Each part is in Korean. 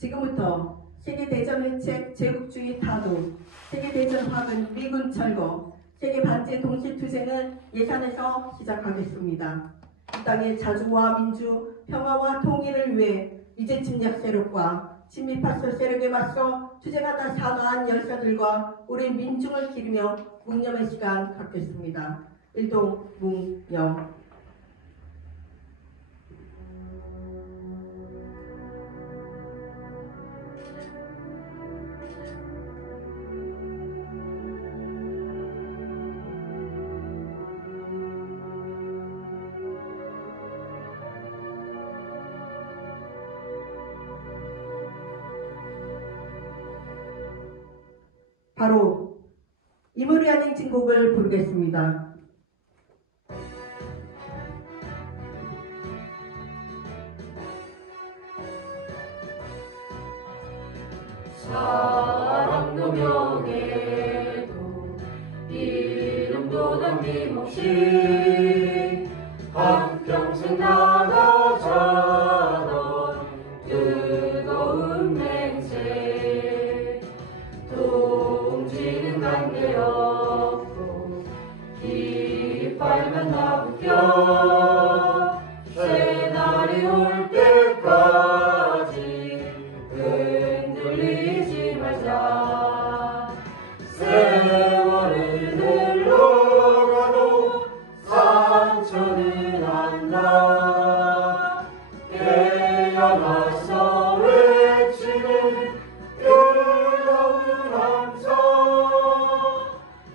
지금부터 세계대전 회책 제국주의 타도, 세계대전 확은 미군 철거, 세계 반제 동시투쟁을 예산에서 시작하겠습니다. 이 땅의 자주와 민주, 평화와 통일을 위해 미제 침략 세력과 친미파소 세력에 맞서 투쟁하다 사망한 열사들과 우리 민중을 기리며 묵념의 시간 갖겠습니다. 일동 묵념. 바로 이물이 아닌 진곡을 부르겠습니다. 사랑도 명예도 이름도 남김없이 한평생 나눠자던 뜨거운 맹세 동지는 관계없고 깃발만 나부껴 새날이 올 때까지 흔들리지 말자. 세월은 흘러가도 상처는 안나. 깨어나서 외치는 뜨거운 함성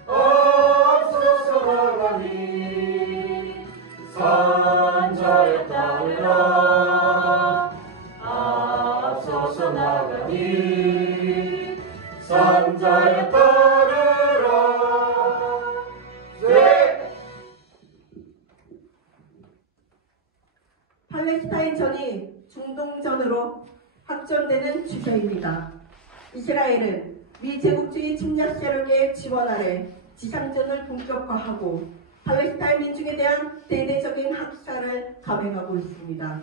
앞서서 나가니 산자에 따르라. 앞서서 나가니 산자에 따르라. 네. 팔레스타인전이 중동전으로 확전되는 추세입니다. 이스라엘은 미제국주의 침략 세력의 지원 아래 지상전을 본격화하고 팔레스타인 민중에 대한 대대적인 학살을 감행하고 있습니다.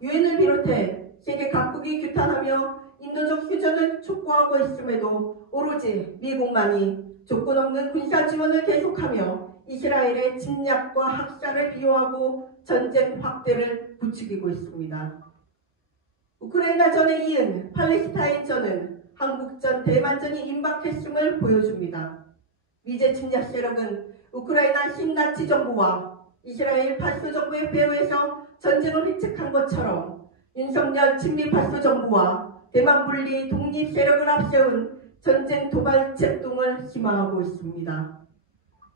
유엔을 비롯해 세계 각국이 규탄하며 인도적 휴전을 촉구하고 있음에도 오로지 미국만이 조건 없는 군사 지원을 계속하며 이스라엘의 침략과 학살을 비호하고 전쟁 확대를 부추기고 있습니다. 우크라이나전에 이은 팔레스타인전은 한국전, 대만전이 임박했음을 보여줍니다. 미제 침략 세력은 우크라이나 신나치 정부와 이스라엘 파스 정부의 배후에서 전쟁을 획책한 것처럼 윤석열 친미 파스 정부와 대만 분리 독립 세력을 앞세운 전쟁 도발 책동을 희망하고 있습니다.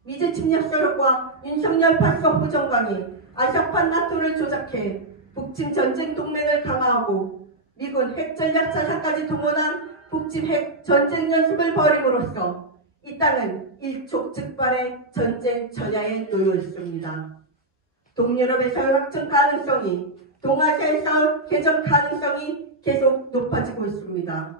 미제 침략 세력과 윤석열 파스 호정관이 아사판 나토를 조작해 북침 전쟁 동맹을 강화하고 미군 핵전략 자산까지 동원한 북침 핵 전쟁 연습을 벌임으로써 이 땅은 일촉즉발의 전쟁 전야에 놓여 있습니다. 동유럽에서의 확전 가능성이, 동아시아에서 개전 가능성이 계속 높아지고 있습니다.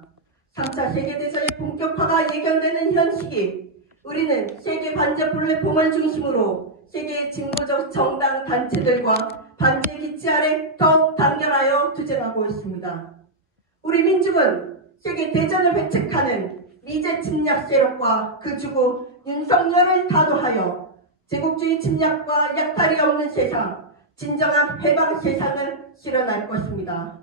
3차 세계대전의 본격화가 예견되는 현 시기, 우리는 세계 반제 플랫폼을 중심으로 세계의 진보적 정당 단체들과 반제 기치 아래 더욱 단결하여 투쟁하고 있습니다. 우리 민족은 세계 대전을 회책하는 미제 침략 세력과 그 주구 윤석열을 타도하여 제국주의 침략과 약탈이 없는 세상, 진정한 해방 세상을 실현할 것입니다.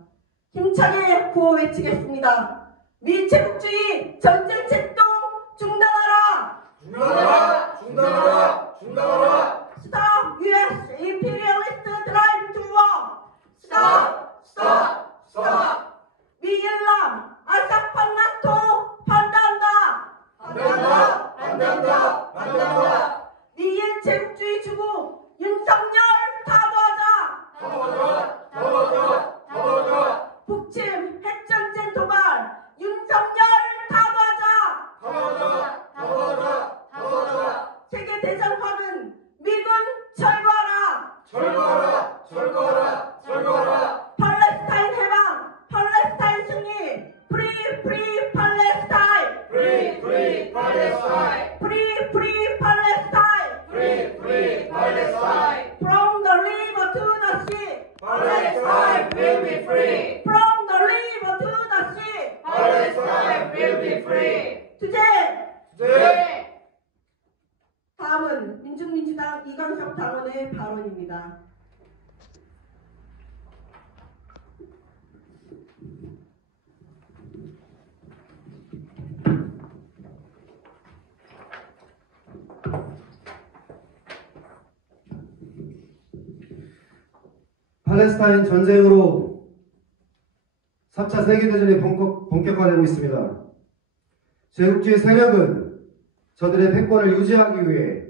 힘차게 구호 외치겠습니다. 미제국주의 전쟁 책동 중단하라! 중단하라! 중단하라! 중단하라! Stop U.S. imperialist drive to war! Stop! Stop! Stop! 미일람 아사판 나토 반대한다! 반대한다! 반대한다! 반대한다! 미일 제국주의 주구 윤석열 타도하자! 타도하자! 타도하자! 타도하자! 북침 핵전쟁 도발 윤석열 타도하자! 타도하자! 타도하자! 타도하자! 세계 대전 확은 미군 철거하라! 철거하라! 철거하라! 철거하라! 팔레스타인 해방! 팔레스타인 승리! Free Palestine! Free Palestine! Free Palestine! Free Palestine! From the river to the sea! Palestine will be free! From the river to the 하겠습니다. 팔레스타인 전쟁으로 3차 세계대전이 본격화되고 있습니다. 제국주의 세력은 저들의 패권을 유지하기 위해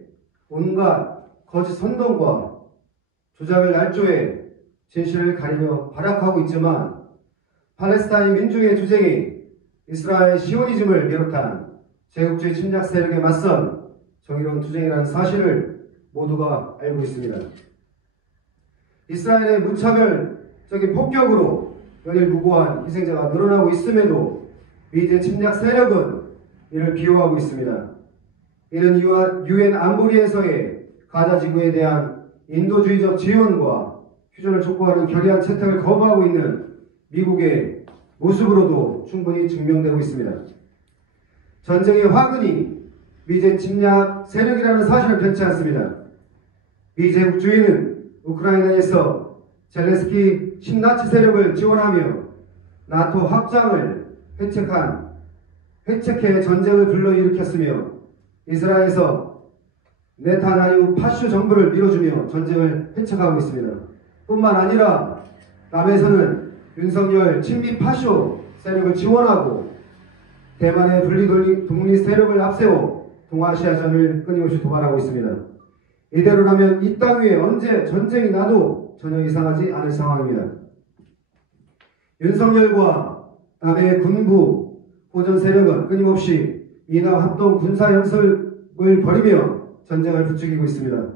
온갖 거짓 선동과 조작을 날조해 진실을 가리려 발악하고 있지만 팔레스타인 민중의 투쟁이 이스라엘 시오니즘을 비롯한 제국주의 침략 세력에 맞선 정의로운 투쟁이라는 사실을 모두가 알고 있습니다. 이스라엘의 무차별적인 폭격으로 연일무고한 희생자가 늘어나고 있음에도 미제 침략 세력은 이를 비호하고 있습니다. 이는 유엔 안보리에서의 가자 지구에 대한 인도주의적 지원과 휴전을 촉구하는 결의안 채택을 거부하고 있는 미국의 모습으로도 충분히 증명되고 있습니다. 전쟁의 화근이 미제 침략 세력이라는 사실을 변치 않습니다. 미제국주의는 우크라이나에서 젤렌스키 신나치 세력을 지원하며 나토 확장을 회책해 전쟁을 불러일으켰으며 이스라엘에서 네타냐후 파슈 정부를 밀어주며 전쟁을 회책하고 있습니다. 뿐만 아니라 남에서는 윤석열 친미 파쇼 세력을 지원하고 대만의 분리 세력을 앞세워 동아시아전을 끊임없이 도발하고 있습니다. 이대로라면 이 땅 위에 언제 전쟁이 나도 전혀 이상하지 않을 상황입니다. 윤석열과 남의 군부 호전 세력은 끊임없이 미남 합동 군사연습을 벌이며 전쟁을 부추기고 있습니다.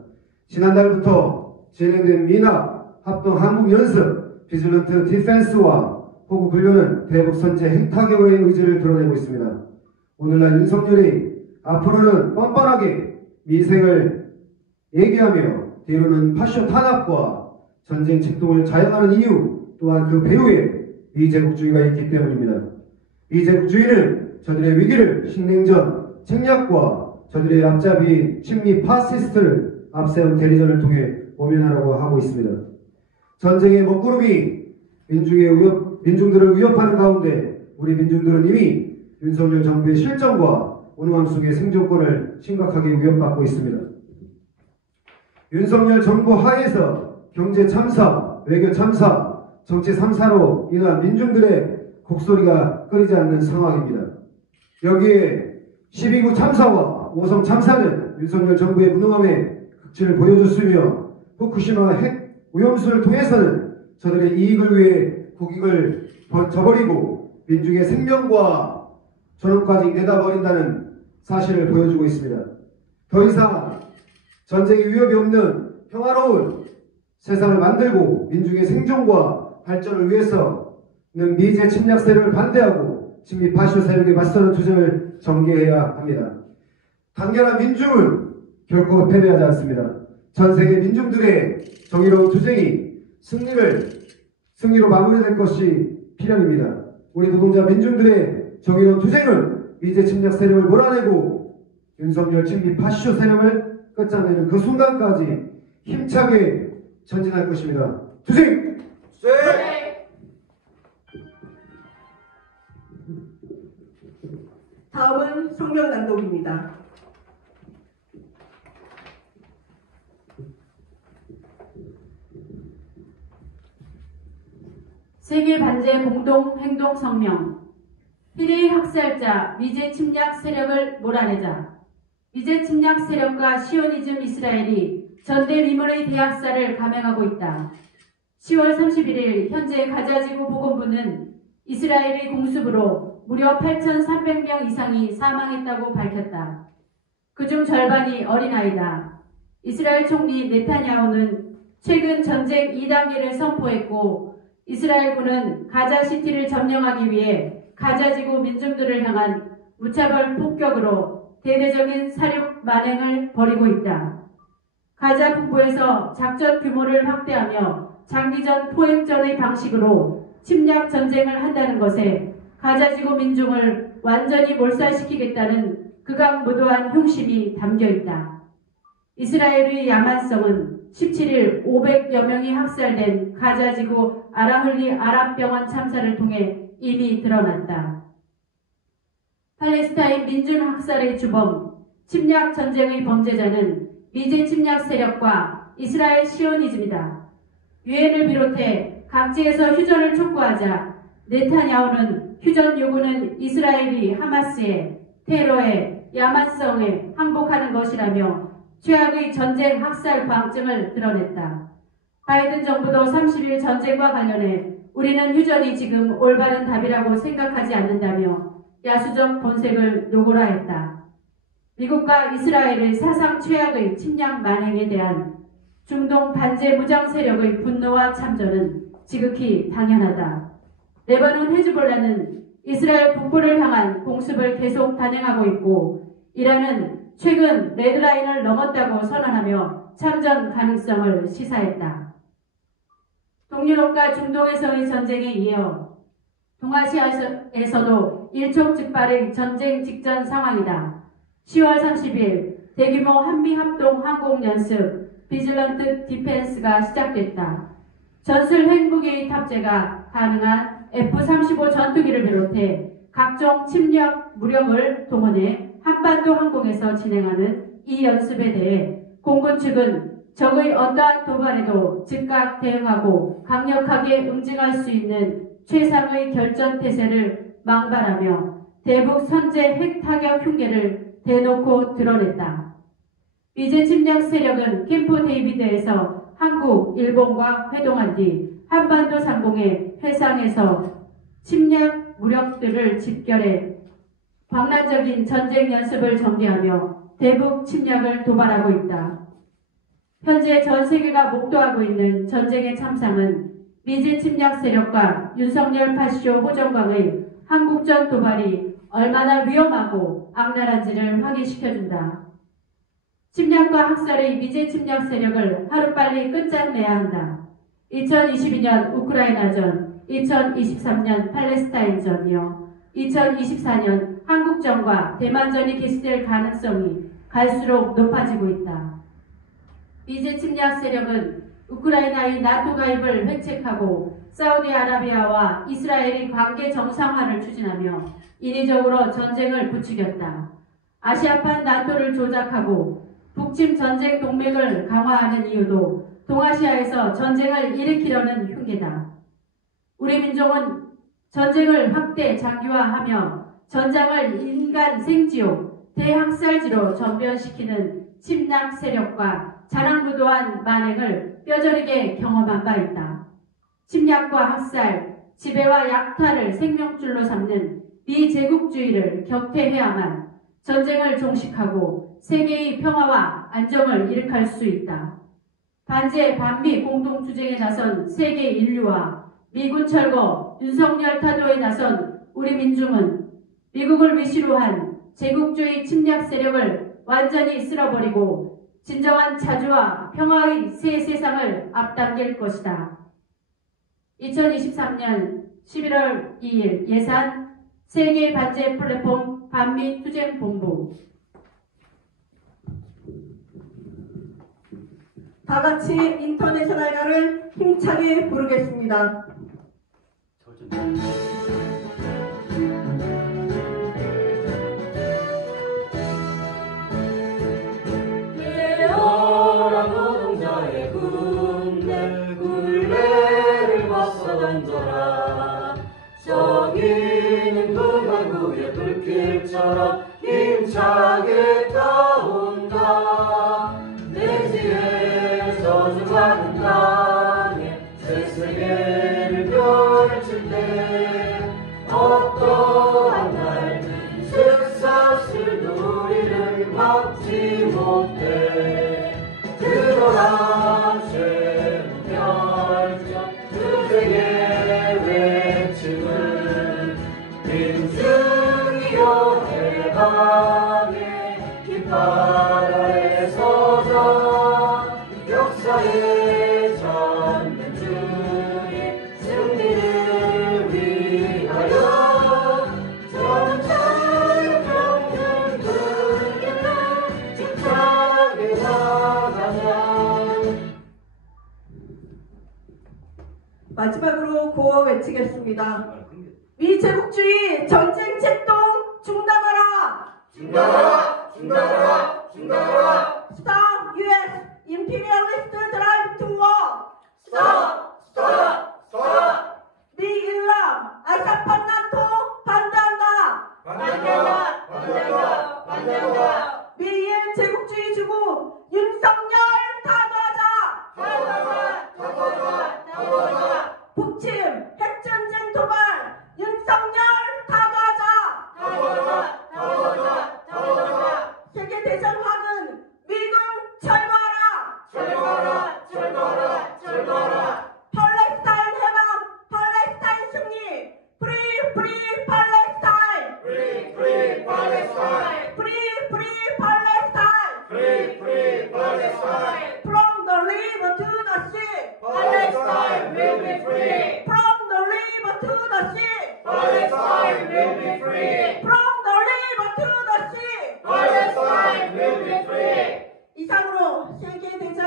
지난달부터 진행된 미남 합동 한국연습 비질런트 디펜스와 호구 훈련은 대북 선제 핵타격의 의지를 드러내고 있습니다. 오늘날 윤석열이 앞으로는 뻔뻔하게 미생을 얘기하며 뒤로는 파쇼 탄압과 전쟁 직동을 자행하는 이유 또한 그 배후에 미제국주의가 있기 때문입니다. 미제국주의는 저들의 위기를 신냉전, 책략과 저들의 앞잡이 친미 파시스트를 앞세운 대리전을 통해 모면하라고 하고 있습니다. 전쟁의 먹구름이 민중들을 위협하는 가운데 우리 민중들은 이미 윤석열 정부의 실정과 운영함 속에 생존권을 심각하게 위협받고 있습니다. 윤석열 정부 하에서 경제 참사, 외교 참사, 정치 3사로 인한 민중들의 곡소리가 끊이지 않는 상황입니다. 여기에 12구 참사와 5성 참사는 윤석열 정부의 무능함의 극치를 보여줬으며 후쿠시마 핵 오염수를 통해서는 저들의 이익을 위해 국익을 저버리고 민중의 생명과 존엄까지 내다버린다는 사실을 보여주고 있습니다. 더 이상 전쟁의 위협이 없는 평화로운 세상을 만들고 민중의 생존과 발전을 위해서는 미제 침략 세력을 반대하고 친미 파쇼 세력에 맞서는 투쟁을 전개해야 합니다. 단결한 민중은 결코 패배하지 않습니다. 전 세계 민중들의 정의로운 투쟁이 승리로 마무리될 것이 필연입니다. 우리 노동자 민중들의 정의로운 투쟁은 미제 침략 세력을 몰아내고 윤석열 친미 파쇼 세력을 끝장내는 그 순간까지 힘차게 전진할 것입니다. 투쟁! 다음은 성명 낭독입니다. 세계 반제 공동 행동 성명. 희대의 학살자 미제 침략 세력을 몰아내자. 미제 침략 세력과 시오니즘 이스라엘이 전대미문의 대학살을 감행하고 있다. 10월 31일 현재 가자지구 보건부는 이스라엘의 공습으로 무려 8,300명 이상이 사망했다고 밝혔다. 그중 절반이 어린아이다. 이스라엘 총리 네타냐후는 최근 전쟁 2단계를 선포했고 이스라엘군은 가자시티를 점령하기 위해 가자지구 민중들을 향한 무차별 폭격으로 대대적인 사륙 만행을 벌이고 있다. 가자 북부에서 작전 규모를 확대하며 장기전 포획전의 방식으로 침략 전쟁을 한다는 것에 가자지구 민중을 완전히 몰살시키겠다는 극악무도한 흉심이 담겨 있다. 이스라엘의 야만성은 17일 500여 명이 학살된 가자지구 아라흘리 아랍병원 참사를 통해 이미 드러났다. 팔레스타인 민중학살의 주범, 침략 전쟁의 범죄자는 미제 침략 세력과 이스라엘 시오니즘이다. 유엔을 비롯해 각지에서 휴전을 촉구하자 네타냐후는 휴전 요구는 이스라엘이 하마스의 테러에 야만성에 항복하는 것이라며 최악의 전쟁 학살 방증을 드러냈다. 바이든 정부도 30일 전쟁과 관련해 우리는 휴전이 지금 올바른 답이라고 생각하지 않는다며 야수적 본색을 노골화했다. 미국과 이스라엘의 사상 최악의 침략 만행에 대한 중동 반제 무장 세력의 분노와 참전은 지극히 당연하다. 레바논 헤즈볼라는 이스라엘 북부를 향한 공습을 계속 단행하고 있고 이란은 최근 레드라인을 넘었다고 선언하며 참전 가능성을 시사했다. 동유럽과 중동에서의 전쟁에 이어 동아시아에서도 일촉즉발의 전쟁 직전 상황이다. 10월 30일 대규모 한미합동 항공연습 비질런트 디펜스가 시작됐다. 전술 핵무기의 탑재가 가능한 F-35 전투기를 비롯해 각종 침략 무력을 동원해 한반도 항공에서 진행하는 이 연습에 대해 공군 측은 적의 어떠한 도발에도 즉각 대응하고 강력하게 응징할 수 있는 최상의 결전태세를 망발하며 대북 선제 핵 타격 흉계를 대놓고 드러냈다. 미제 침략 세력은 캠프 데이비드에서 한국, 일본과 회동한 뒤 한반도 상공의 해상에서 침략 무력들을 집결해 광란적인 전쟁 연습을 전개하며 대북 침략을 도발하고 있다. 현재 전 세계가 목도하고 있는 전쟁의 참상은 미제 침략 세력과 윤석열 파쇼 호정광의 한국전 도발이 얼마나 위험하고 악랄한지를 확인시켜준다. 침략과 학살의 미제 침략 세력을 하루빨리 끝장내야 한다. 2022년 우크라이나전, 2023년 팔레스타인전이요. 2024년 한국전과 대만전이 개시될 가능성이 갈수록 높아지고 있다. 미제 침략 세력은 우크라이나의 나토 가입을 획책하고 사우디아라비아와 이스라엘이 관계 정상화를 추진하며 인위적으로 전쟁을 부추겼다. 아시아판 나토를 조작하고 북침 전쟁 동맹을 강화하는 이유도 동아시아에서 전쟁을 일으키려는 흉계다. 우리 민족은 전쟁을 확대 장기화하며 전장을 인간 생지옥, 대학살지로 전변시키는 침략 세력과 자랑무도한 만행을 뼈저리게 경험한 바 있다. 침략과 학살, 지배와 약탈을 생명줄로 삼는 비제국주의를 격퇴해야만 전쟁을 종식하고 세계의 평화와 안정을 일으킬 수 있다. 반제 반미 공동투쟁에 나선 세계 인류와 미군 철거, 윤석열 타도에 나선 우리 민중은 미국을 위시로 한 제국주의 침략 세력을 완전히 쓸어버리고 진정한 자주와 평화의 새 세상을 앞당길 것이다. 2023년 11월 2일 예산 세계 반제 플랫폼 반미 투쟁본부. 다 같이 인터내셔널가를 힘차게 부르겠습니다. 깨어라 노동자의 군대 굴레를 벗어 던져라. 정의는 금강구의 불길처럼 힘차게 타온다. 대지의 저주받은 땅에 새 세계를 펼칠 때 어떠한 날든 쇠사슬도 우리를 막지 못해. 들어라 최무결정 투쟁의 외침을 민중이여 해방의 깃발아래 서자. 역사의 전면주의 승리를 위하여 전차의 경륜 그리는 힘차게 나가자. 마지막으로 구호 외치겠습니다. 미제국주의 전쟁 책동 중단하라! 중단하라! 중단하라! 중단하라! Stop U.S. imperialist drive to war! 스탑! 스탑! 스탑! 미일람 아사판 나토 반대한다! 반대한다! 반대한다! 반대한다! 미일 제국주의 주국 윤석열 타도하자! 타도하자! 타도하자! 타도하자! 북침 핵전쟁 도발 윤석열 타도하자! 타도하자! 타도하자! 타도하자! 세계대전 화근 미군 철거하라! 철거하라! 철거하라! 철거하라! 팔레스타인 해방 팔레스타인 승리 프리 프리 팔레스타인 Free! Free! Palestine! 프리 프리 팔레스타인 Free! Free! Palestine! From the river to the sea Palestine will be free! From the river to the sea Palestine will be free! From the river to the sea Palestine will be free! 이상으로 세계대전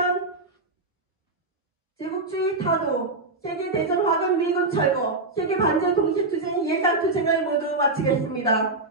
제국주의 타도, 세계대전 화근 미군 철거, 세계 반전 동시투쟁 예산투쟁을 모두 마치겠습니다.